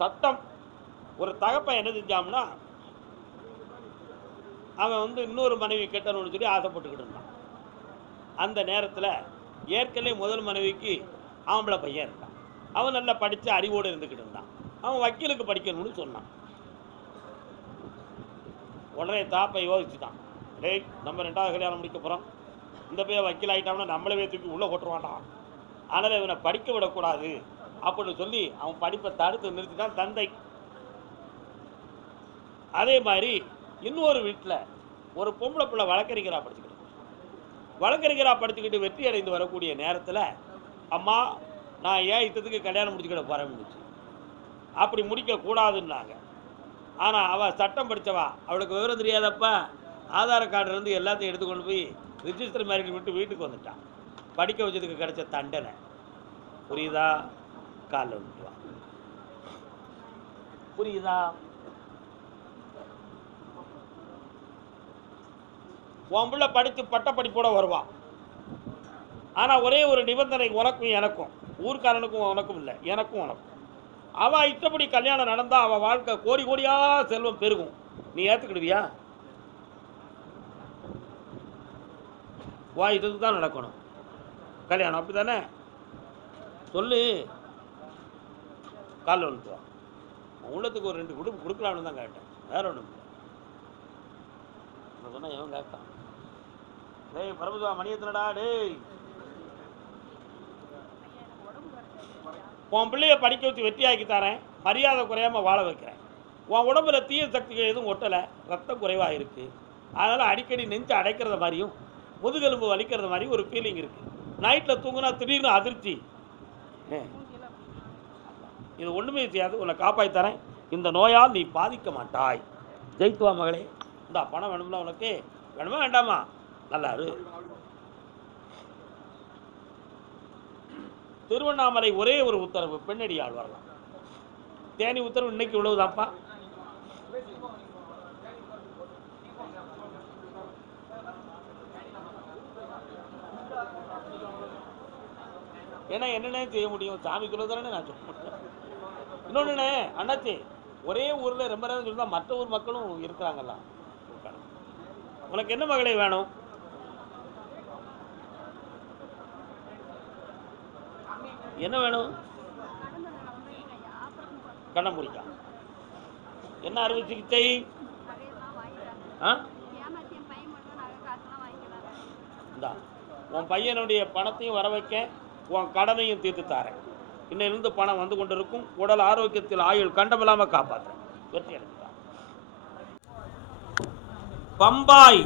சட்டம். ஒரு தகப்பன் என்ன செஞ்சான்னா, அவன் வந்து இன்னொரு மனைவி கட்டணும்னு சொல்லி ஆசைப்பட்டுக்கிட்டு இருந்தான். அந்த நேரத்தில் ஏற்கனவே முதல் மனைவிக்கு ஆம்பளை பையன் இருந்தான். அவன் நல்லா படித்து அறிவோடு இருந்துக்கிட்டு இருந்தான். அவன் வக்கீலுக்கு படிக்கணும்னு சொன்னான். உடனே தாப்பை யோசிச்சுட்டான், டேய் நம்ம 2வது கல்யாணம் முடிக்க போகிறோம், இந்த பையன் வக்கீல் ஆகிட்டான்னா நம்மளவே தூக்கி உள்ளே கொட்டுருவான்டான், அதனால் இவனை படிக்க விடக்கூடாது அப்படின்னு சொல்லி அவன் படிப்பை தடுத்து நிறுத்திட்டான் தந்தை. அதே மாதிரி இன்னொரு வீட்டில் ஒரு பொம்பளை பிள்ளை வழக்கறிஞராக படிச்சுக்கிட்டு வெற்றி அடைந்து வரக்கூடிய நேரத்தில், அம்மா நான் ஏன் இத்தத்துக்கு கல்யாணம் முடிச்சுக்கிட போகிறேன்னு அப்படி முடிக்கக்கூடாதுன்னாங்க. ஆனால் அவள் சட்டம் படித்தவா, அவளுக்கு விவரம் தெரியாதப்பா, ஆதார் கார்டுலேருந்து எல்லாத்தையும் எடுத்துக்கொண்டு போய் ரிஜிஸ்டர் மேரேஜ் விட்டு வீட்டுக்கு வந்துட்டான். படிக்க வச்சதுக்கு கிடைச்ச தண்டனை புரியுதா? காலில் விட்டுவா. புரியுதா? உன் பிள்ளை படித்து பட்ட படிப்போட வருவான். ஆனால் ஒரே ஒரு நிபந்தனை, உனக்கும் எனக்கும், ஊர்க்காரனுக்கும் உனக்கும் இல்லை, எனக்கும் உனக்கும். அவள் இஷ்டப்படி கல்யாணம் நடந்தால் அவள் வாழ்க்கை கோடி கோடியாக செல்வம் பெருகும். நீ ஏற்றுக்கிடுவியா? வா, இதுக்கு தான் நடக்கணும் கல்யாணம், அப்படி தானே? சொல்லு. காலில் வந்துட்டு உள்ளத்துக்கு ஒரு 2 குடும்பம் கொடுக்கலான்னு தான் கேட்டேன், வேற ஒன்றும் இல்லை. சொன்னால் இவன் கேட்கான், டேய் பரமசிவா மணியத்தினடா, டேய் உன் பிள்ளைய படிக்க வச்சு வெற்றியாக்கி தரேன், மரியாதை குறையாமல் வாழ வைக்கிறேன். உன் உடம்புல தீய சக்திகள் எதுவும் ஒட்டலை, ரத்தம் குறைவாக இருக்குது, அதனால் அடிக்கடி நெஞ்சு அடைக்கிறத மாதிரியும் முதுகெலும்பு வலிக்கிறது மாதிரியும் ஒரு ஃபீலிங் இருக்குது. நைட்டில் தூங்குனா திடீர்னு அதிர்ச்சி. இது ஒன்றுமே செய்யாது, உன்னை காப்பாற்றி தரேன், இந்த நோயால் நீ பாதிக்க மாட்டாய். ஜெயித்துவா மகளே. இந்த பணம் வேணும்னா உனக்கு வேணுமா வேண்டாமா? நல்லாரு. திருவண்ணாமலை ஒரே ஒரு உத்தரவு, பெண்ணடியால் வரலாம். தேனி உத்தரவு இன்னைக்கு இவ்வளவுதான்ப்பா. ஏன்னா என்னென்ன செய்ய முடியும், சாமி சொல்லுதானே நான் சொல்ல முடியும். இன்னொன்று அண்ணாச்சி, ஒரே ஊரில் ரொம்ப நேரம் சொல்லிதான் மற்ற ஊர் மக்களும் இருக்கிறாங்கல்ல. உனக்கு என்ன மகளே வேணும்? என்ன வேணும்? கண்ணம் முடிக்கா. என்ன அறுவை சிகிச்சை? உன் பையனுடைய பணத்தையும் வர வைக்க, உன் கடனையும் தீர்த்து தாரேன். இன்னிலிருந்து பணம் வந்து கொண்டிருக்கும். உடல் ஆரோக்கியத்தில் ஆயுள் கண்டமில்லாமல் காப்பாற்றுறேன். வெற்றி அடைஞ்சிட்டான். பம்பாய்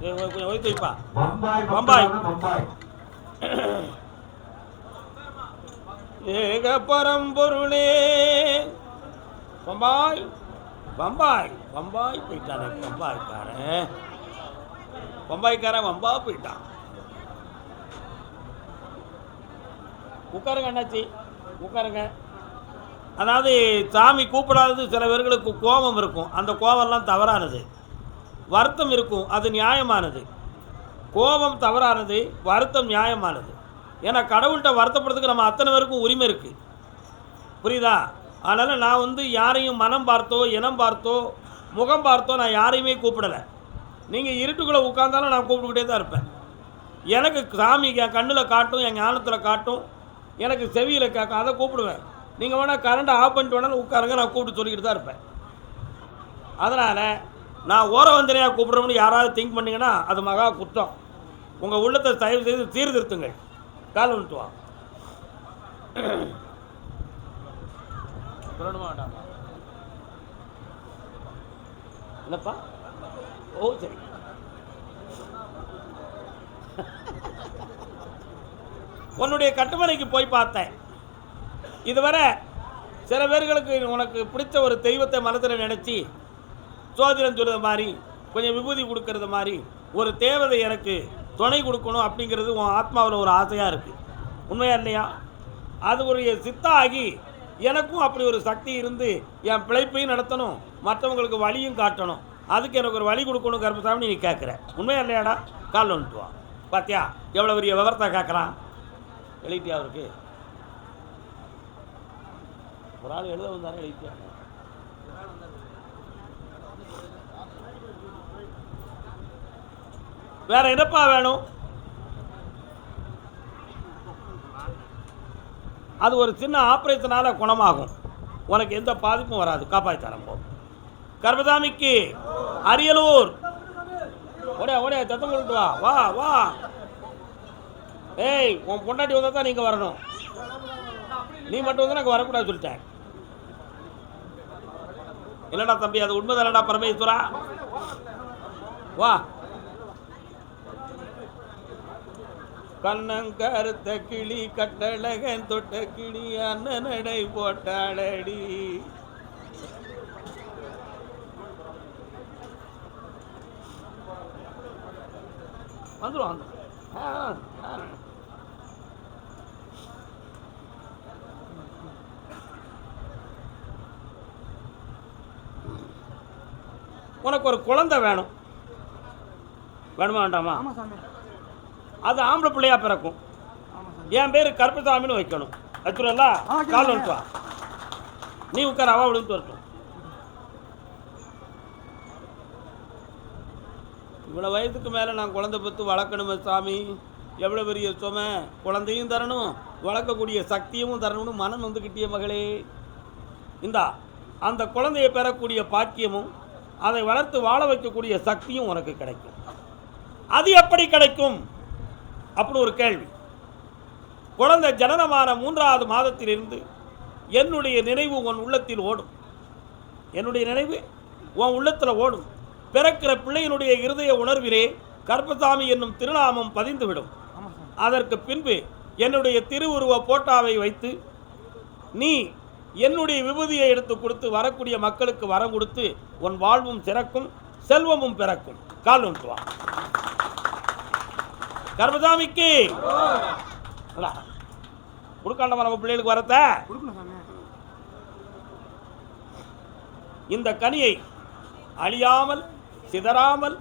கொஞ்சம் ஒய்த்து வைப்பா. பம்பாய் ஏக பரம்பொருளே. பம்பாய் பம்பாய் பம்பாய் போயிட்டானே பம்பாய்க்காரன் வம்பா போயிட்டான். உட்காருங்க அண்ணாச்சி, உட்காருங்க. அதாவது சாமி கூப்பிடாதது சில பேர்களுக்கு கோபம் இருக்கும், அந்த கோபம்லாம் தவறானது. வருத்தம் இருக்கும், அது நியாயமானது. கோபம் தவறானது, வருத்தம் நியாயமானது. ஏன்னா கடவுள்கிட்ட வருத்தப்படுறதுக்கு நம்ம அத்தனை பேருக்கும் உரிமை இருக்குது, புரியுதா? அதனால் நான் வந்து யாரையும் மனம் பார்த்தோ இனம் பார்த்தோ முகம் பார்த்தோ நான் யாரையுமே கூப்பிடலை. நீங்கள் இருட்டுக்குள்ளே உட்கார்ந்தாலும் நான் கூப்பிட்டுக்கிட்டே தான் இருப்பேன். எனக்கு சாமி என் கண்ணில் காட்டும், என் ஞானத்தில் காட்டும், எனக்கு செவியில் கேட்கும், அதை கூப்பிடுவேன். நீங்கள் வேணால் கரண்ட்டை ஆஃப் பண்ணிட்டு வேணாலும் உட்காருங்க, நான் கூப்பிட்டு சொல்லிக்கிட்டு தான் இருப்பேன். அதனால் நான் ஓரவந்தனையாக கூப்பிட்றோம்னு யாராவது திங்க் பண்ணிங்கன்னா அது மகா குற்றம். உங்கள் உள்ளத்தை தயவு செய்து சீர்திருத்துங்கள். கால் வந்துட்டு வா. சொல்லணுமா வேண்டாமா? இல்லைப்பா. ஓ சரி. உன்னுடைய கட்டுமனைக்கு போய் பார்த்தேன். இதுவரை சில பேர்களுக்கு உனக்கு பிடிச்ச ஒரு தெய்வத்தை மனதில் நினச்சி சோதிடம் சொல்லுற மாதிரி, கொஞ்சம் விபூதி கொடுக்கறது மாதிரி, ஒரு தேவதை எனக்கு துணை கொடுக்கணும் அப்படிங்கிறது உன் ஆத்மாவில் ஒரு ஆசையாக இருக்குது. உண்மையா இல்லையா? அது ஒரு சித்தா ஆகி எனக்கும் அப்படி ஒரு சக்தி இருந்து என் பிழைப்பையும் நடத்தணும், மற்றவங்களுக்கு வழியும் காட்டணும், அதுக்கு எனக்கு ஒரு வழி கொடுக்கணும் கருப்பசாமி நீ கேட்குற. உண்மையா இல்லையாடா? கால் வந்துட்டுவான். பார்த்தியா எவ்வளோ பெரிய விவரத்தை கேட்குறான். எழுதிட்டியா அவருக்கு? ஒரு ஆள் எழுத வந்தாரே எழுதிட்டாங்க. வேற என்னப்பா வேணும்? அது ஒரு சின்ன ஆப்ரேஷனால குணமாகும், உனக்கு எந்த பாதிப்பும் வராது. காப்பாற்றி தரம் போ. கர்மசாமிக்கு அரியலூர் ஓடியா ஓடியா சத்தம் போட்டு வா வா வா. ஏய், உன் பொண்டாட்டி வந்தால் தான் நீங்கள் வரணும், நீ மட்டும் வந்து எனக்கு வரக்கூடாது சொல்லிட்டேன். இல்லடா தம்பி, அது உண்மைதானடா பரமேஸ்வரா. வா. கண்ணங்கருத்த கிளி கட்டழகன் தொட்ட கிளி அண்ணன் நடை போட்டாளடி. வந்துடும். உனக்கு ஒரு குழந்தை வேணும், வேணுமா வேண்டாமா? அது ஆம்பளை பிள்ளையா பிறக்கும். என் பேரு கருப்பசாமின்னு வைக்கணும். வச்சுருவா கால் வந்துட்டு வா. நீ உட்கார, அவா விழுந்து வரட்டும். இவ்வளோ வயதுக்கு மேலே நான் குழந்தை பத்து வளர்க்கணுமே சாமி, எவ்வளோ பெரிய சுமை. குழந்தையும் தரணும், வளர்க்கக்கூடிய சக்தியும் தரணும்னு மனம் வந்துக்கிட்டிய மகளே. இந்தா அந்த குழந்தையை பெறக்கூடிய பாக்கியமும் அதை வளர்த்து வாழ வைக்கக்கூடிய சக்தியும் உனக்கு கிடைக்கும். அது எப்படி கிடைக்கும் அப்படி ஒரு கேள்வி. குழந்தை ஜனனமான 3வது மாதத்திலிருந்து என்னுடைய நினைவு உன் உள்ளத்தில் ஓடும். என்னுடைய நினைவு உன் உள்ளத்தில் ஓடும். பிறக்கிற பிள்ளையினுடைய இருதய உணர்விலே கருப்பசாமி என்னும் திருநாமம் பதிந்துவிடும். அதற்கு பின்பு என்னுடைய திருவுருவ போட்டாவை வைத்து நீ என்னுடைய விபூதியை எடுத்து கொடுத்து வரக்கூடிய மக்களுக்கு வரம் கொடுத்து உன் வாழ்வும் சிறக்கும், செல்வமும் பிறக்கும். கால் ஒன்றுவா. கருப்பசாமிக்கு கொடுக்காண்டமா நம்ம பிள்ளைகளுக்கு வரத்த. இந்த கனியை அழியாமல் சிதறாமல்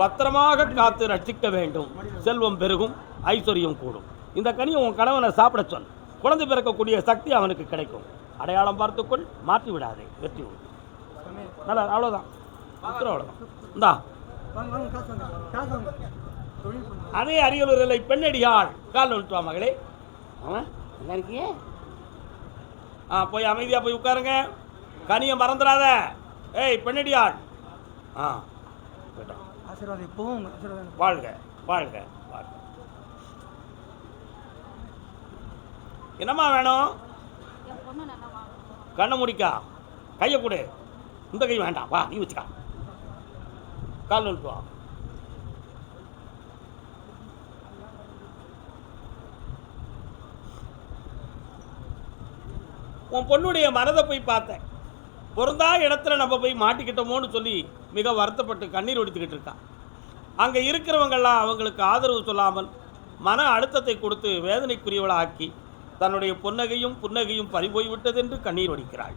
பத்திரமாக காத்து ரட்சிக்க வேண்டும். செல்வம் பெருகும், ஐஸ்வர்யம் கூடும். இந்த கனியை உன் கணவனை சாப்பிட சொல். குழந்தை பிறக்கக்கூடிய சக்தி அவனுக்கு கிடைக்கும். அடையாளம் பார்த்துக்கொள், மாற்றி விடாதே, வெற்றி உண்டு. நல்லா, அவ்வளோதான். அவ்வளோதான். இந்தா அதே அரியலூரில் பெண்ணடியாள். கால் வந்துட்டு வா மகளே. அவன் என்ன இருக்கியே? போய் அமைதியாக போய் உட்காருங்க. கனியை மறந்துடாத. ஏய் பெண்ணடியாள், வாழ்க வாழ்க வாழ்க. என்னம்மா வேணும்? கண்ணை முடிக்கா, கையை கொடு. இந்த கை வேண்டாம், வா நீ வச்சுக்கா. கால் வந்துட்டு வா. உன் பொண்ணுடைய மனதை போய் பார்த்தேன். பொருந்தா இடத்துல நம்ம போய் மாட்டிக்கிட்டோமோன்னு சொல்லி மிக வருத்தப்பட்டு கண்ணீர் ஒடித்துக்கிட்டு இருக்கான். அங்கே இருக்கிறவங்கெல்லாம் அவங்களுக்கு ஆதரவு சொல்லாமல் மன அழுத்தத்தை கொடுத்து வேதனைக்குரியவளை ஆக்கி தன்னுடைய புன்னகையும் புன்னகையும் பறிபோய் விட்டது என்று கண்ணீர் ஒடிக்கிறாள்.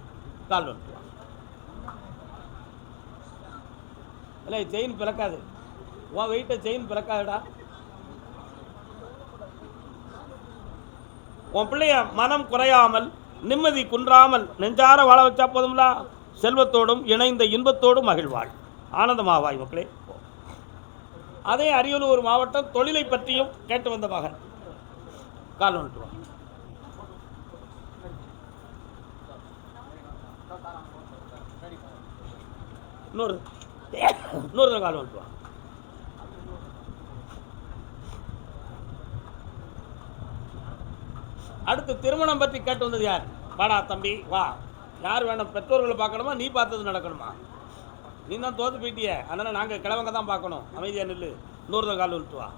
கால் வந்துடுவான். இல்லை, செயின் பிறக்காது. உன் வெயிட்ட செயின் பிறக்காதுடா. உன் பிள்ளைய மனம் குறையாமல் நிம்மதி குன்றாமல் நெஞ்சார வாழ வச்சா போதும்லா. செல்வத்தோடும் இணைந்த இன்பத்தோடும் மகிழ்வாள், ஆனந்தமாவாய் மக்களே. அதே அரியலூர் மாவட்டம் தொழிலை பற்றியும் கேட்டு வந்த மகன். கால் வந்துட்டு இன்னொரு கால் வந்துட்டு. அடுத்து திருமணம் பற்றி கேட்டு வந்தது யார்? வாடா தம்பி வா. யார் வேணும்? பெற்றோர்களை பார்க்கணுமா, நீ பார்த்தது நடக்கணுமா? நீ தான் தோற்று போயிட்டிய, அதனால் நாங்கள் கிழவங்க தான் பார்க்கணும். அமைதியாக நில்லு. இன்னொரு கால் விட்டு வா.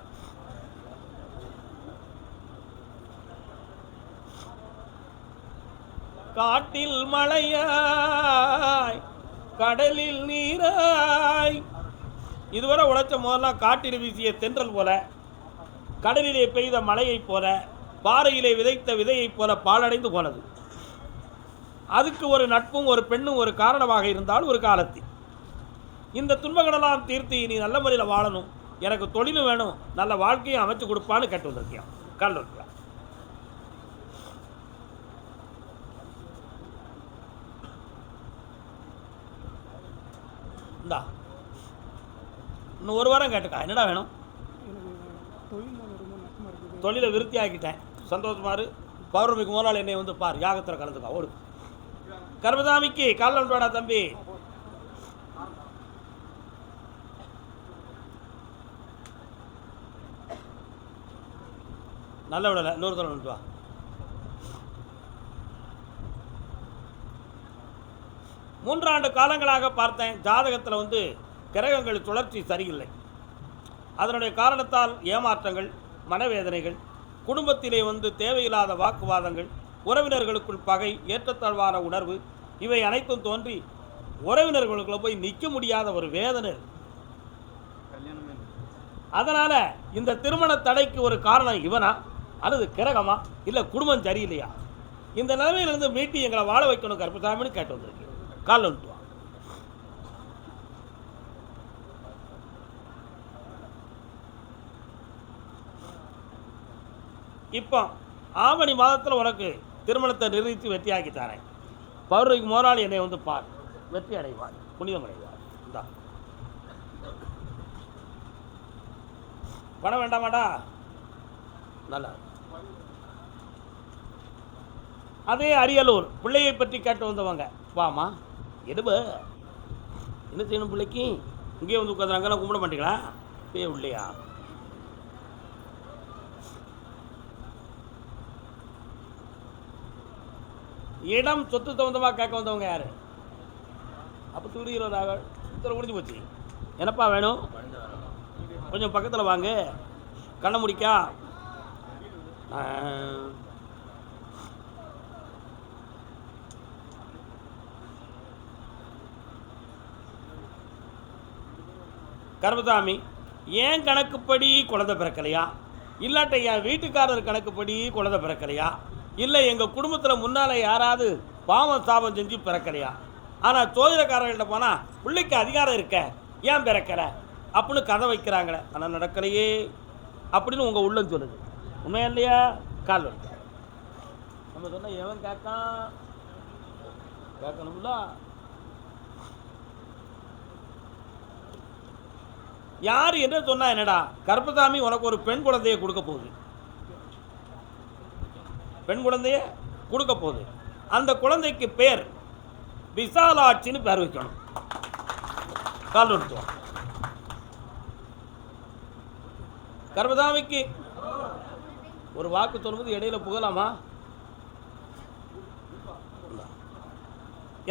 காட்டில் மழையாய் கடலில் நீராய். இதுவரை உழைச்ச முதல்லாம் காட்டில் வீசிய தென்றல் போல, கடலிலே பெய்த மழையைப் போல, பாறையிலே விதைத்த விதையைப் போல பாழடைந்து போனது. அதுக்கு ஒரு நட்பும் ஒரு பெண்ணும் ஒரு காரணமாக இருந்தால் ஒரு காலத்தில் இந்த துன்பங்களெல்லாம் தீர்த்து நீ நல்ல முறையில் வாழணும், எனக்கு தொழிலும் வேணும், நல்ல வாழ்க்கையை அமைச்சு கொடுப்பான்னு கேட்டு வந்திருக்கியான். கால் இருக்கா. இந்தா இன்னும் ஒரு வாரம் கேட்டுக்கா. என்னடா வேணும்? தொழிலை விருத்தி ஆக்கிட்டேன். சந்தோஷமாரு. பௌர்ணமிக்கு முதல் என்னை வந்து பார், யாகத்தில் கலந்துக்கா. ஓடு. கர்மசாமிக்கு காலம் வேடா தம்பி. நல்ல விடலை. இன்னொரு தடவை வந்துட்டு வா. மூன்றாண்டு காலங்களாக பார்த்தேன். ஜாதகத்தில் வந்து கிரகங்கள் சுழற்சி சரியில்லை. அதனுடைய காரணத்தால் ஏமாற்றங்கள், மனவேதனைகள், குடும்பத்திலே வந்து தேவையில்லாத வாக்குவாதங்கள், உறவினர்களுக்குள் பகை, ஏற்றத்தாழ்வான உணர்வு, இவை அனைத்தும் தோன்றி உறவினர்களுக்குள்ள போய் நிற்க முடியாத ஒரு வேதனை. அதனால இந்த திருமண தடைக்கு ஒரு காரணம் இவனா அல்லது கிரகமா இல்லை குடும்பம் சரியில்லையா? இந்த நிலைமையிலிருந்து மீட்டி எங்களை வாழ வைக்கணும் கருப்பசாமின்னு கேட்டு வந்திருக்கு. கால் வந்துட்டு வா. இப்போ ஆவணி மாதத்தில் உனக்கு திருமணத்தை நிர்ணயித்து வெற்றியாக்கி தரேன். பௌர்ணமிக்கு மோராளி என்னை வந்து பார், வெற்றி அடைவார், புனிதம் அடைவார். இந்தா பணம் வேண்டாமாடா? நல்லா. அதே அரியலூர் பிள்ளையை பற்றி கேட்டு வந்தவங்க வாமா. எடுப என்ன செய்யணும் பிள்ளைக்கு? இங்கேயே வந்து உட்காந்துறாங்கலாம் கும்பிட மாட்டீங்களா? பே உள்ளையா? இடம் சொத்து தகுந்தமாக கேட்க வந்தவங்க யாரு? அப்போ தூடுகிறவராக இத்தனை முடிஞ்சு போச்சு. என்னப்பா வேணும்? கொஞ்சம் பக்கத்தில் வாங்க. கண்ணை முடிக்கா. கர்மசாமி, ஏன் கணக்குப்படி குழந்தை பிறக்கலையா? இல்லாட்ட என் வீட்டுக்காரர் கணக்குப்படி குழந்தை பிறக்கலையா? இல்லை எங்கள் குடும்பத்தில் முன்னால் யாராவது பாவம் சாபம் செஞ்சு பிறக்கலையா? ஆனால் ஜோதிடக்காரர்கிட்ட போனால் பிள்ளைக்கு அதிகாரம் இருக்க, ஏன் பிறக்கலை அப்படின்னு கதை வைக்கிறாங்களே. ஆனால் நடக்கலையே அப்படின்னு உங்கள் உள்ளம் சொல்லுது. உண்மையா இல்லையா? கால் வந்து நம்ம சொன்ன எவன் கேட்கணும்ல. யார் என்ன சொன்னா என்னடா? கருப்பசாமி உனக்கு ஒரு பெண் குழந்தையை கொடுக்க போகுது. பெண் குழந்தைய கொடுக்க போகுது. அந்த குழந்தைக்கு பேர் விசாலாட்சின்னு பேர் வைக்கணும். கால் எடுத்துவோம். கர்மசாமிக்கு ஒரு வாக்கு சொல்லும்போது இடையில புகலாமா?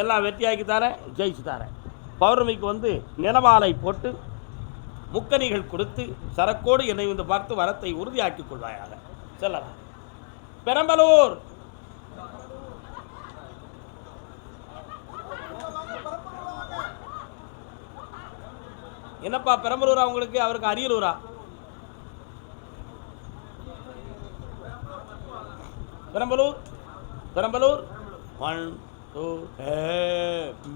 எல்லாம் வெற்றியாக்கி தரேன், ஜெயிச்சு தரேன். பௌர்ணமிக்கு வந்து நிலவாலை போட்டு முக்கணிகள் கொடுத்து சரக்கோடு என்னை வந்து பார்த்து வரத்தை உறுதியாக்கிக் கொள்வாயாக. செல்லலாம். பெரம்பலூர் என்னப்பா? பெரம்பலூரா உங்களுக்கு? அவருக்கு அரியலூரா? பெரம்பலூர். பெரம்பலூர் 1 2.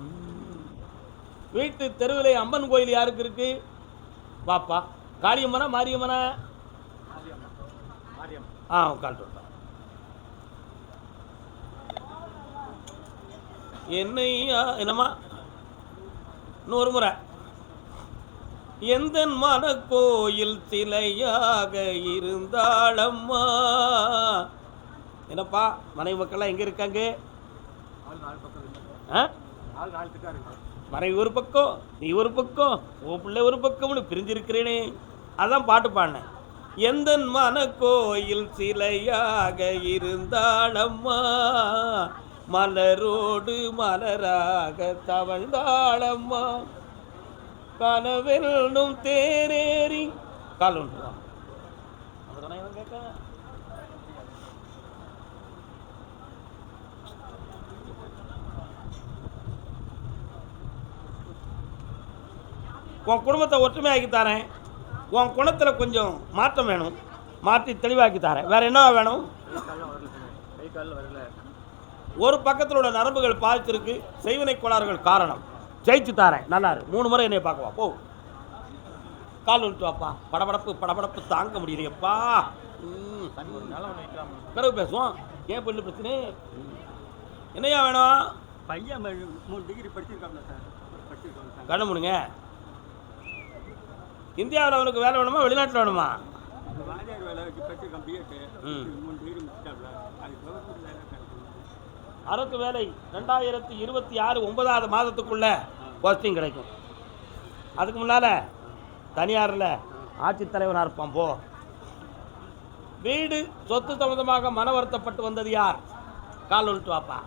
வீட்டு தெருவிலே அம்மன் கோயில் யாருக்கு இருக்கு? பாப்பா. காளியம்மனா மாரியம்மனா? காட்டு என்னையா என்னம்மா? இன்னொரு முறை. எந்த மன கோயில் சிலையாக இருந்தாளம்மா. என்னப்பா மனைவி மக்கள்லாம் எங்கே இருக்காங்க? மனைவி ஒரு பக்கம், நீ ஒரு பக்கம், ஓ பிள்ளை ஒரு பக்கம்னு பிரிஞ்சிருக்கிறேனே. அதான் பாட்டு பாடினேன். எந்த மன கோயில் சிலையாக இருந்தாளம்மா, மலரோடு மலராக தவழ்ந்தாளம்மா, கனவெல்லும் தேரேறி கால் ஒன்றுவான். கேட்க உன் குடும்பத்தை ஒற்றுமையாக்கி தரேன். உன் குணத்தில் கொஞ்சம் மாற்றம் வேணும், மாற்றி தெளிவாக்கி தரேன். வேற என்ன வேணும்? ஒரு பக்கத்தில் உள்ள நரம்புகள் பாதிச்சிருக்கு, செய்வினை கோளாறுகள் காரணம். ஜெயிச்சு தரேன். நல்லா இருக்கு. 3 முறை என்னை பார்க்கவா. போ. கால் விட்டு வாப்பா. படபடப்பு படபடப்பு தாங்க முடியலையப்பா. பிறகு பேசுவோம். ஏன் பெண்ணு பிரச்சனை? என்னையா வேணும்? பையன் 3 டிகிரி படிச்சிருக்காங்க சார். கண்ணு முடுங்க. இந்தியாவில் அவனுக்கு வேலை வேணுமா, வெளிநாட்டில் வேணுமா? அரசு வேலை 2026 9வது மாதத்துக்குள்ள போஸ்டிங் கிடைக்கும். அதுக்கு முன்னால தனியாரில் ஆட்சித்தலைவனாக இருப்பான். போ. வீடு சொத்து சம்பந்தமாக மன வருத்தப்பட்டு வந்தது யார்? கால் ஒழிட்டு வாப்பா.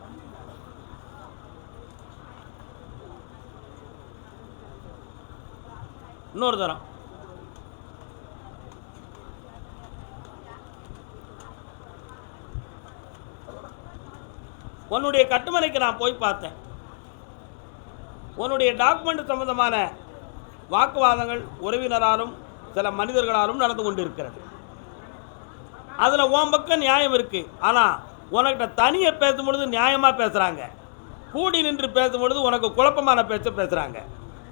இன்னொரு தரம். உன்னுடைய கட்டுமனைக்கு நான் போய் பார்த்தேன். உன்னுடைய டாக்குமெண்ட் சம்பந்தமான வாக்குவாதங்கள் உறவினராலும் சில மனிதர்களாலும் நடந்து கொண்டு இருக்கிறது. அதில் உன் பக்கம் நியாயம் இருக்கு. ஆனால் உனக்கிட்ட தனியை பேசும்பொழுது நியாயமாக பேசுகிறாங்க, கூடி நின்று பேசும்பொழுது உனக்கு குழப்பமான பேச்ச பேசுகிறாங்க.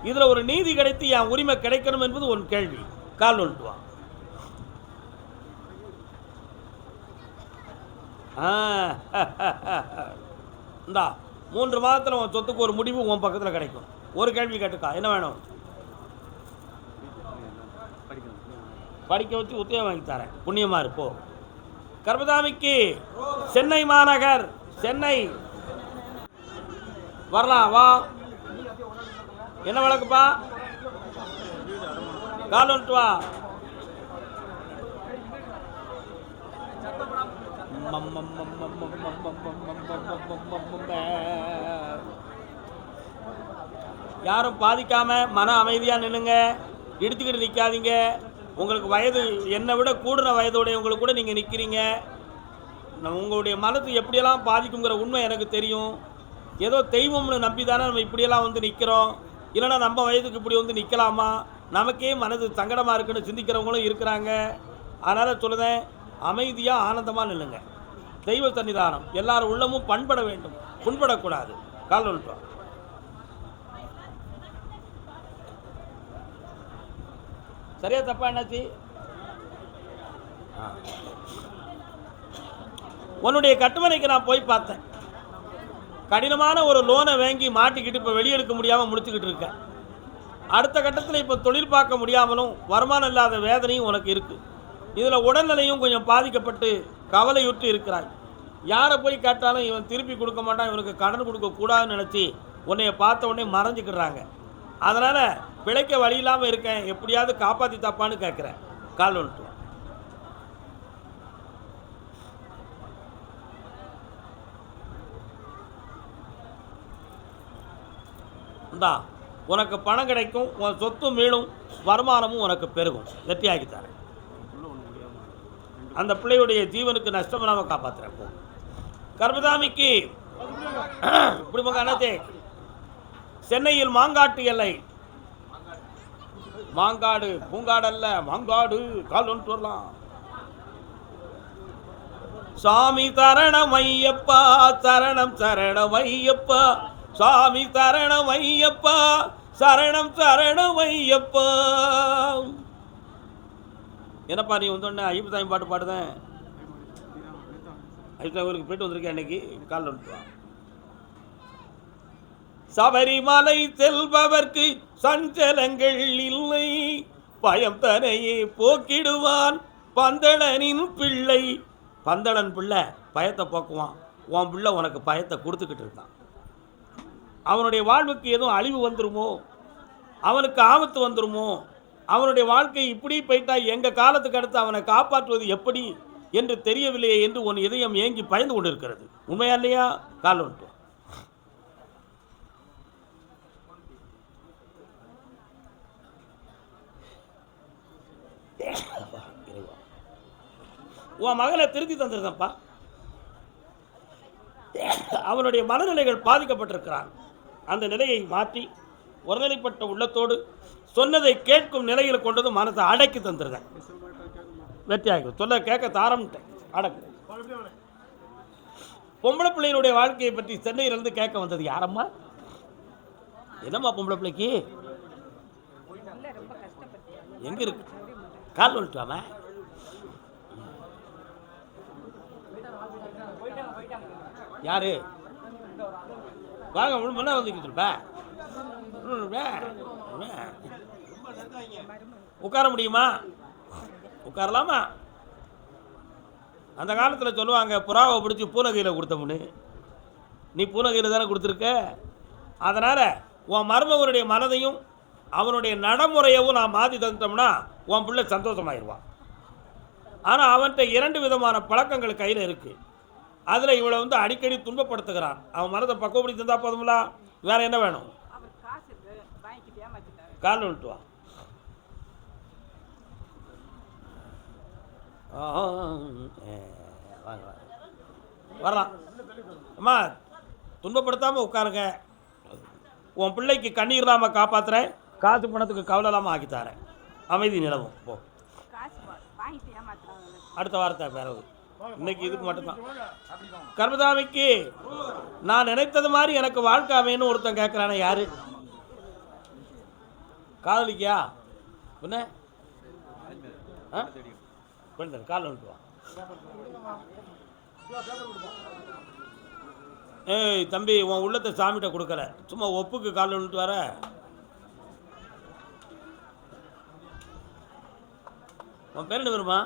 இதில் ஒரு நீதி கிடைத்து என் உரிமை கிடைக்கணும் என்பது ஒரு கேள்வி. கால் ஒழுட்டுவான். இந்தா 3 மாதத்தில் உன் சொத்துக்கு ஒரு முடிவு உன் பக்கத்தில் கிடைக்கும். ஒரு கேள்வி கேட்டுக்கா, என்ன வேணும்? படிக்க வச்சு உத்தியோகம் வாங்கி தரேன். புண்ணியமாக இருப்போ. கர்மதாமிக்கு சென்னை மாநகர், சென்னை வரலாம். வா. என்ன வழக்குப்பா? கால் வந்துட்டு வா. யாரும் பாதிக்காம மன அமைதியா நின்னுங்க. இடிச்சுக்கிட்டு நிற்காதீங்க. உங்களுக்கு வயது என்னை விட கூடுன வயதுடையவங்களுக்கு கூட நீங்கள் நிற்கிறீங்க. உங்களுடைய மனசு எப்படியெல்லாம் பாதிக்குங்கிற உண்மை எனக்கு தெரியும். ஏதோ தெய்வம்னு நம்பி தானே நம்ம இப்படியெல்லாம் வந்து நிற்கிறோம். இல்லைன்னா நம்ம வயதுக்கு இப்படி வந்து நிற்கலாமா? நமக்கே மனது சங்கடமாக இருக்குன்னு சிந்திக்கிறவங்களும் இருக்கிறாங்க. அதனால் சொல்லுதேன், அமைதியாக ஆனந்தமாக நில்லுங்க. தெய்வ சன்னிதானம். எல்லாரும் உள்ளமும் பண்பட வேண்டும், புண்படக்கூடாது. கால் வந்துட்டோம். சரியா தப்பா? என்னாச்சு? உன்னுடைய கட்டுமனைக்கு நான் போய் பார்த்தேன். கடினமான ஒரு லோனை வாங்கி மாட்டிக்கிட்டு இப்போ வெளியெடுக்க முடியாமல் முடிச்சுக்கிட்டு இருக்கேன். அடுத்த கட்டத்தில் இப்போ தொழில் பார்க்க முடியாமலும் வருமானம் இல்லாத வேதனையும் உனக்கு இருக்குது. இதில் உடல்நிலையும் கொஞ்சம் பாதிக்கப்பட்டு கவலையுற்று இருக்கிறாய். யாரை போய் கேட்டாலும் இவன் திருப்பி கொடுக்க மாட்டான், இவனுக்கு கடன் கொடுக்கக்கூடாதுன்னு நினச்சி உன்னைய பார்த்த உடனே மறைஞ்சிக்கிறாங்க. அதனால் பிழைக்க வழி இல்லாமல் இருக்கேன், எப்படியாவது காப்பாற்றி தப்பான்னு கேட்குறேன். கால் வந்துட்டு இந்தா உனக்கு பணம் கிடைக்கும், உன் சொத்து மீளும், வருமானமும் உனக்கு பெருகும். வெற்றியாக்கி தரேன். அந்த பிள்ளையுடைய ஜீவனுக்கு நஷ்டம் இல்லாமல் காப்பாற்றுறேன். போ. கர்மதாமிக்கு இப்படி அண்ணாத்தே சென்னையில் மாங்காட்டு எல்லை. மாங்காடு, பூங்காடு அல்ல, மாங்காடு. கால் ஒன்று வரலாம். சாமி தரணம் ஐயப்பா, சரணம் சரணம் ஐயப்பா, சாமி தரணம் ஐயப்பா, சரணம் சரணம் ஐயப்பா. என்னப்பா நீ வந்தோடனே ஐயப்ப சாமி பாட்டு பாடுதேன்? ஐயப்ப ஊருக்கு போயிட்டு வந்திருக்கேன் அன்னைக்கு. கால் வந்துட்டு வா. சபரிமலை செல்பவர்க்கு சஞ்சலங்கள் இல்லை, பயம் தனையே போக்கிடுவான் பந்தளனின் பிள்ளை. பந்தளன் பிள்ளை பயத்தை போக்குவான். உன் பிள்ளை உனக்கு பயத்தை கொடுத்துக்கிட்டு இருக்கான். அவனுடைய வாழ்வுக்கு எதுவும் அழிவு வந்துருமோ, அவனுக்கு ஆபத்து வந்துருமோ, அவனுடைய வாழ்க்கை இப்படி போயிட்டா எங்கள் காலத்துக்கு அடுத்து அவனை காப்பாற்றுவது எப்படி என்று தெரியவில்லையே என்று உன் இதயம் ஏங்கி பயந்து கொண்டு இருக்கிறது. உண்மையா இல்லையா? கால் வந்துட்டு உன் மகளை திருத்தி தந்துருந்தப்பா. அவனுடைய மனநிலைகள் பாதிக்கப்பட்டிருக்கிறான். அந்த நிலையை மாற்றி ஒருநிலைப்பட்ட உள்ளத்தோடு சொன்னதை கேட்கும் நிலையில் கொண்டது மனத்தை அடக்கி தந்துருந்தேன். வெற்றியாகும். சொல்ல கேட்க தாரம்ட்டேன். அடக்கு. பொம்பளை பிள்ளையினுடைய வாழ்க்கையை பற்றி சென்னையிலிருந்து கேட்க வந்தது யாரம்மா? என்னம்மா பொம்பளை பிள்ளைக்கு எங்க இருக்கு? கால் வந்துட்டாம யாரு? வாங்க முன்ன வந்துக்கிட்டு இருப்ப. உட்கார முடியுமா? உட்காரலாமா? அந்த காலத்தில் சொல்லுவாங்க, புறாவை பிடிச்சி பூனகையில் கொடுத்தோம்னு. நீ பூனகையில் தானே கொடுத்துருக்க. அதனால் உன் மருமகனுடைய மனதையும் அவனுடைய நடைமுறையவும் நான் மாற்றி தந்துட்டோம்னா உன் பிள்ளை சந்தோஷமாயிடுவான். ஆனால் அவன்கிட்ட 2 விதமான பழக்கங்கள் கையில் இருக்குது. அதில் இவளை வந்து அடிக்கடி துன்பப்படுத்துகிறான். அவன் மனதை பக்குவப்படுத்தி தந்தா போதுங்களா? வேறு என்ன வேணும்? கால் விட்டுவா. வாங்க வரலாம். அம்மா, துன்பப்படுத்தாமல் உட்காருங்க. உன் பிள்ளைக்கு கண்ணீர் இல்லாமல் காப்பாற்றுறேன், காசு பணத்துக்கு கவலை இல்லாமல் ஆக்கித்தாரேன். அமைதி நிலவும். போ. அடுத்த வார்த்தை பிறகு. இன்னைக்கு இதுக்கு மட்டும்தான். கர்மதாமிக்கு நான் நினைத்தது மாதிரி எனக்கு வாழ்க்கை அமைன்னு ஒருத்தன் கேட்குறானே, யாரு? காதலிக்கியா? என்ன கால் வந்துட்டு வா. ஏய் தம்பி, உன் உள்ளத்தை சாமிகிட்ட கொடுக்கல, சும்மா ஒப்புக்கு கால் வந்துட்டு வர. உன் பேர் என்ன வருமா?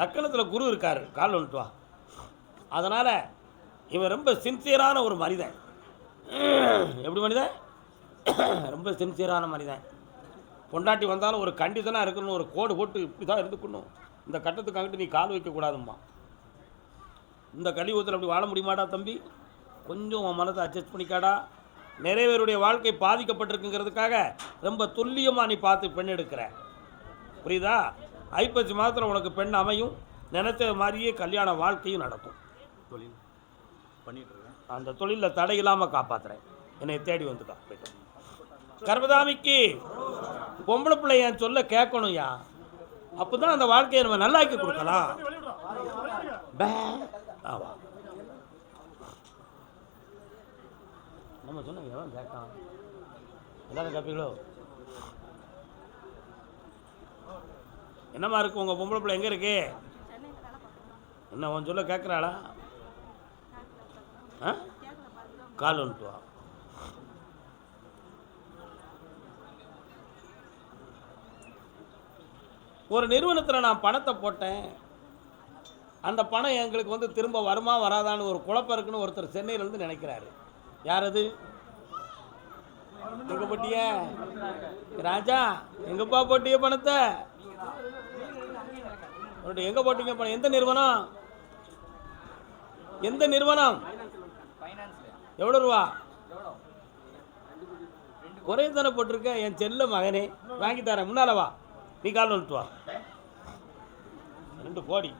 லக்கணத்தில் குரு இருக்காரு, கால் வந்துட்டு வா. அதனால் இவன் ரொம்ப சின்சியரான ஒரு மனிதன். எப்படி மனிதன்? ரொம்ப சின்சியரான மனிதன். பொண்டாட்டி வந்தாலும் ஒரு கண்டிஷனாக இருக்கணும், ஒரு கோடு போட்டு இப்படி தான் இருந்துக்கணும், இந்த கட்டத்துக்கு அங்கிட்டு நீ கால் வைக்கக்கூடாதும்மா. இந்த கலியுகத்தில் அப்படி வாழ முடியுமாடா தம்பி? கொஞ்சம் உன் மனதை அட்ஜஸ்ட் பண்ணிக்காடா. நிறைய பேருடைய வாழ்க்கை பாதிக்கப்பட்டிருக்குங்கிறதுக்காக ரொம்ப துல்லியமாக நீ பார்த்து பெண் எடுக்கிற, புரியுதா? ஐப்பசி மாதத்தில் உனக்கு பெண் அமையும், நினைச்ச மாதிரியே கல்யாண வாழ்க்கையும் நடக்கும். தொழில் பண்ணிட்டுருக்கேன், அந்த தொழிலில் தடை இல்லாமல் காப்பாற்றுறேன். என்னை தேடி வந்துக்கா. போய்ட்டு கர்மதாமிக்கு பொம்பளை பிள்ளை என் சொல்ல கேட்கணும்யா, அப்போ தான் அந்த வாழ்க்கையை நம்ம நல்லாக்கி கொடுக்கலாம். ஆவா நம்ம சொன்ன எவன் கேட்கான்? எல்லாரும் கேட்பீங்களோ? என்னம்மா இருக்கு உங்கள் பொம்பளை பிள்ளை? எங்கே இருக்கு? என்ன உன் சொல்ல கேட்குறாளா? கால் வந்துட்டு வா. ஒரு நிறுவனத்தில் நான் பணத்தை போட்டேன், அந்த பணம் எங்களுக்கு வந்து திரும்ப வருமா வராதான்னு ஒரு குழப்பம் இருக்குன்னு ஒருத்தர் சென்னையிலேருந்து நினைக்கிறாரு. யார் அது? எங்கே போட்டிய ராஜா? எங்கப்பா போட்டிய பணத்தை? எங்கே போட்டீங்க பணம்? எந்த நிறுவனம்? எந்த நிறுவனம்? எவ்வளோ ரூபா? ஒரே தானே போட்டிருக்க என் செல்ல மகனே, வாங்கி தரேன், முன்னால வா. நீ கால் வந்துட்டு வா. 2 கோடி.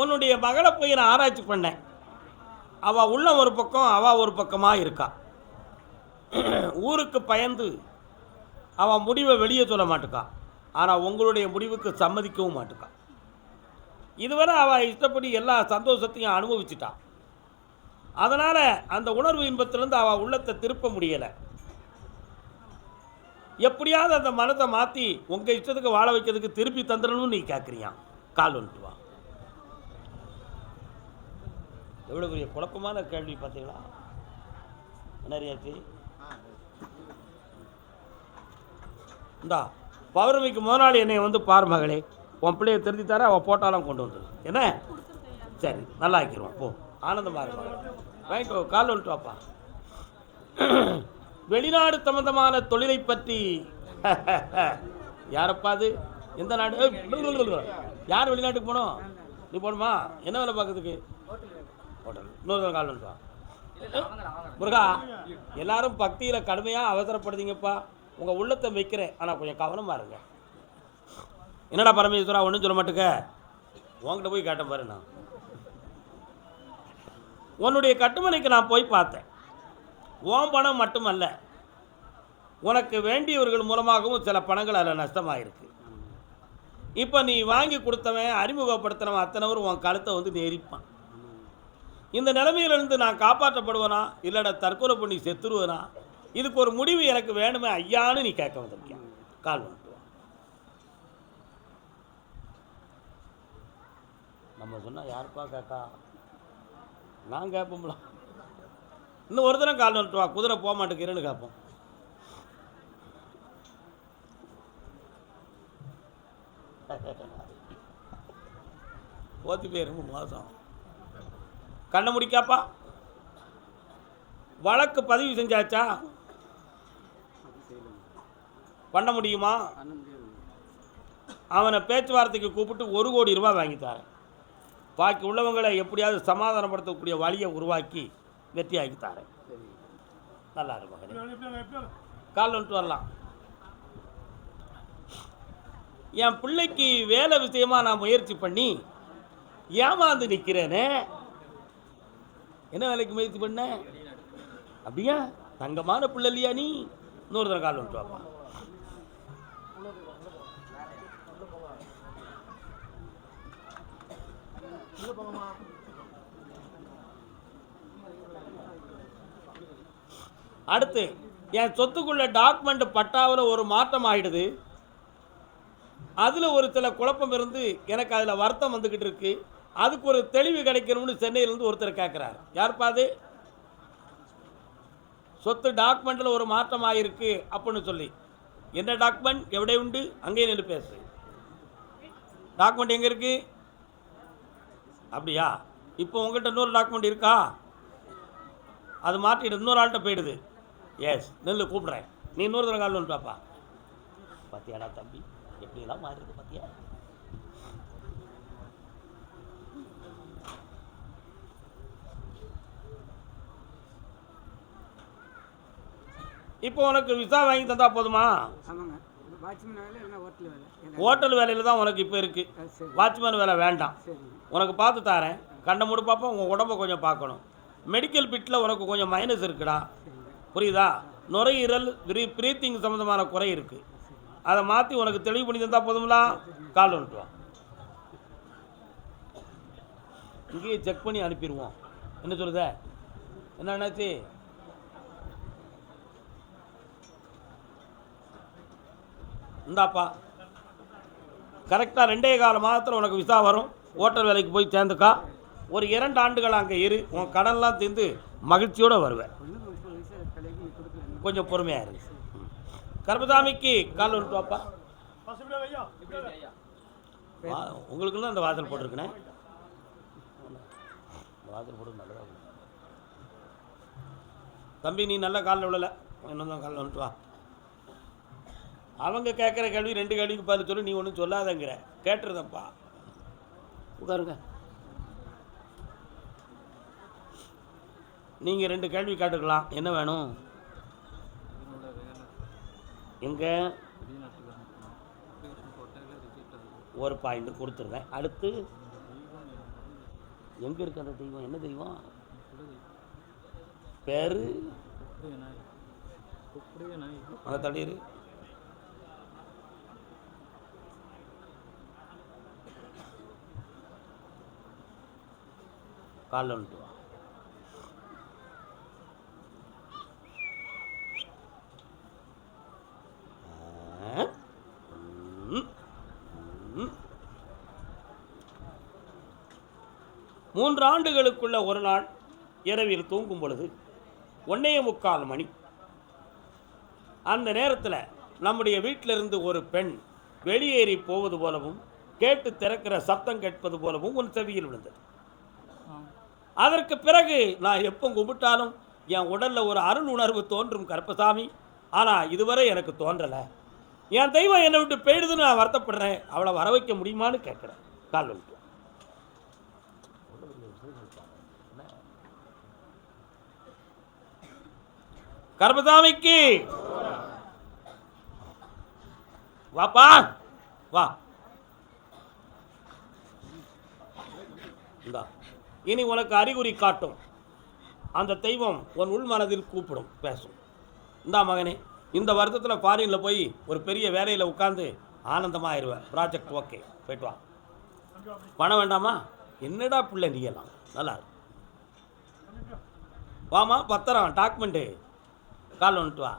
உன்னுடைய மகளை போய் நான் ஆராய்ச்சி பண்ணேன். அவள் உள்ள ஒரு பக்கம், அவள் ஒரு பக்கமாக இருக்கா. ஊருக்கு பயந்து அவள் முடிவை வெளியே சொல்ல மாட்டுக்கா, ஆனால் உங்களுடைய முடிவுக்கு சம்மதிக்கவும் மாட்டுக்கா. இதுவரை அவள் இஷ்டப்படி எல்லா சந்தோஷத்தையும் அனுபவிச்சிட்டான். அதனால் அந்த உணர்வு இன்பத்திலேருந்து அவள் உள்ளத்தை திருப்ப முடியலை. எப்படியாவது அந்த மனத்தை மாற்றி உங்கள் இஷ்டத்துக்கு வாழ வைக்கிறதுக்கு திருப்பி தந்துடணும்னு நீ கேட்குறியான். கால் வந்துட்டு வா. எவ்வளோ பெரிய குழப்பமான கேள்வி பார்த்தீங்களா? நிறையாச்சு. இந்தா பௌர்ணமிக்கு முதல் நாள் என்னை வந்து பார் மகளே, உன் பிள்ளையை திருத்தி தர, அவள் போட்டாலும் கொண்டு வந்துடு. என்ன? சரி, நல்லா ஆக்கிடுவோம். போ, ஆனந்தமாக இருக்கும். வாங்கிட்டு கால் வந்துட்டு வாப்பா. வெளிநாடு சம்பந்தமான தொழிலை பற்றி யாரப்பா அது? எந்த நாடு? யார் வெளிநாட்டுக்கு போகணும்? நீ போகணுமா? என்ன வேலை பார்க்கறதுக்கு? ஹோட்டல். இன்னொரு கால் வந்துட்டு வா. முருகா, எல்லாரும் பக்தியில் கடுமையாக அவசரப்படுறீங்கப்பா. உங்கள் உள்ளத்தை வைக்கிறேன், ஆனால் கொஞ்சம் கவனமாக இருங்க. என்னடா பரமேஸ்வரா ஒன்றும் சொல்ல மாட்டுக்க? உங்கள்கிட்ட போய் கேட்டேன் பாரு. நான் உன்னுடைய கட்டுமனைக்கு நான் போய் பார்த்தேன். உன் பணம் மட்டுமல்ல, உனக்கு வேண்டியவர்கள் மூலமாகவும் சில பணங்கள் அதில் நஷ்டமாயிருக்கு. இப்போ நீ வாங்கி கொடுத்தவன், அறிமுகப்படுத்தினவன் அத்தனைவரும் உன் கழுத்தை வந்து நெரிப்பான். இந்த நிலைமையிலிருந்து நான் காப்பாற்றப்படுவேனா இல்லைடா தற்கொலை பண்ணி செத்துருவேனா? இதுக்கு ஒரு முடிவு எனக்கு வேணுமே ஐயான்னு நீ கேட்க வந்திருக்கேன். கால் வந்துட்டு நம்ம சொன்னால் யாருப்பா கேட்கா? நான் கேட்போம்ல. இன்னும் ஒரு தடவை கால் வந்துட்டு வா, குதிரை போக மாட்டேங்கிறேன்னு கேட்போம். ஓத்தி போய் ரொம்ப மோசம். கண்ணை முடிக்காப்பா. வழக்கு பதிவு செஞ்சாச்சா? பண்ண முடியுமா? அவனை பேச்சுவார்த்தைக்கு கூப்பிட்டு 1 கோடி ரூபாய் வாங்கித்தாரேன். பாக்கி உள்ளவங்களை எப்படியாவது சமாதானப்படுத்தக்கூடிய வழியை உருவாக்கி வெற்றி ஆகித்தாரேன். நல்லா இருக்கும். கால் வந்துட்டு வரலாம். என் பிள்ளைக்கு வேலை விஷயமா நான் முயற்சி பண்ணி ஏமாந்து நிற்கிறேனே. என்ன வேலைக்கு முயற்சி பண்ண? அப்படியா? தங்கமான பிள்ளை இல்லையா நீ? இன்னொரு தடவை கால் வந்துட்டு வாப்பா. அடுத்து என் சொத்துக்குள்ள டாக்குமெண்ட் பட்டாவில் ஒரு மாற்றம் ஆகிடுது. அதில் ஒரு சில குழப்பம் இருந்து எனக்கு அதில் வருத்தம் வந்துக்கிட்டு இருக்கு. அதுக்கு ஒரு தெளிவு கிடைக்கணும்னு சென்னையிலேருந்து ஒருத்தர் கேட்குறாரு. யாருப்பா அது? சொத்து டாக்குமெண்ட்டில் ஒரு மாற்றம் ஆகிருக்கு அப்படின்னு சொல்லி. என்ன டாக்குமெண்ட்? எവിടെ உண்டு? அங்கேயே நின்று பேசு. டாக்குமெண்ட் எங்கே இருக்கு? அப்படியா? இப்போ உங்கள்கிட்ட இன்னொரு டாக்குமெண்ட் இருக்கா? அது மாற்றிட்டு இன்னொரு ஆள்கிட்ட போயிடுது. எஸ், நெல்லு கூப்பிட்றேன். நீ இன்னொரு தடவை கால் வந்து பாப்பா. பார்த்தியாடா தம்பி, எப்படியெல்லாம் மாறிடுது பார்த்தியா? இப்போ உனக்கு விசா வாங்கி தந்தா போதுமா? ஹோட்டல் வேலையில் தான் உனக்கு இப்போ இருக்கு. வாட்ச்மேன் வேலை வேண்டாம். உனக்கு பார்த்து தாரேன். கண்ணை மூடு பாப்பா. உங்கள் உடம்பை கொஞ்சம் பார்க்கணும். மெடிக்கல் பிட்டில் உனக்கு கொஞ்சம் மைனஸ் இருக்குடா, புரியுதா? நுரையீரல் பிரீத்திங் சம்மந்தமான குறை இருக்குது. அதை மாற்றி உனக்கு தெளிவு பண்ணி தந்தால் போதுங்களா? கால் வந்துட்டு வா. இங்கேயே செக் பண்ணி அனுப்பிடுவோம். என்ன சொல்லுத? என்ன என்னாச்சு? இந்தாப்பா, கரெக்டாக 2.25 மாதத்தில் உனக்கு விசா வரும். ஹோட்டல் வேலைக்கு போய் சேர்ந்துக்கா. ஒரு 2 ஆண்டுகள் அங்கே இரு. உன் கடன்லாம் தீர்ந்து மகிழ்ச்சியோடு வருவேன். கொஞ்சம் பொறுமையாக இருக்கு. கர்மசாமிக்கு கால் வந்துட்டு வாப்பா. உங்களுக்குலாம் அந்த வாசல் போட்டிருக்கேன். வாசல் போட்டு நல்லதாக தம்பி, நீ நல்ல காலில் விழலை. இன்னும் தான் காலில் வந்துட்டு வா. அவங்க கேட்குற கேள்வி 2 கேள்விக்கு பதில் சொல்லி நீ ஒன்றும் சொல்லாதங்கிற. கேட்டுருதப்பா. உட்காருங்க. நீங்கள் 2 கேள்வி கேட்டுக்கலாம். என்ன வேணும்? எங்கே? ஒரு பாயிண்ட் கொடுத்துருவேன். அடுத்து எங்கே இருக்கு அந்த தெய்வம்? என்ன தெய்வம் பேரு? அந்த தண்ணீர் காலில் வந்துட்டு வா. மூன்று ஆண்டுகளுக்குள்ள ஒரு நாள் இரவில் தூங்கும் பொழுது 1:45 மணி. அந்த நேரத்தில் நம்முடைய வீட்டிலிருந்து ஒரு பெண் வெளியேறி போவது போலவும் கேட்டு திறக்கிற சத்தம் கேட்பது போலவும் உன் செவியில் விழுந்தது. அதற்கு பிறகு நான் எப்போ கும்பிட்டாலும் என் உடலில் ஒரு அருள் உணர்வு தோன்றும் கருப்பசாமி. ஆனால் இதுவரை எனக்கு தோன்றலை. என் தெய்வம் என்னை விட்டு போயிடுதுன்னு நான் வருத்தப்படுறேன். அவளை வர வைக்க முடியுமான்னு கேட்குறேன். கால் வந்துட்டு கருப்பசாமிக்கு வாப்பா வா. இந்தா, இனி உனக்கு அறிகுறி காட்டும். அந்த தெய்வம் உன் உள் மனதில் கூப்பிடும், பேசும். இந்தா மகனே, இந்த வருத்தத்தில் ஃபாரினில் போய் ஒரு பெரிய வேலையில் உட்காந்து ஆனந்தமாக ஆயிடுவேன். ப்ராஜெக்ட் ஓகே, போய்ட்டு வா. பணம் வேண்டாமா? என்னடா பிள்ளை நீ எல்லாம் நல்லா இருக்கு. வாமா பத்திரம் டாக்குமெண்ட்டு கால் வந்துட்டு வா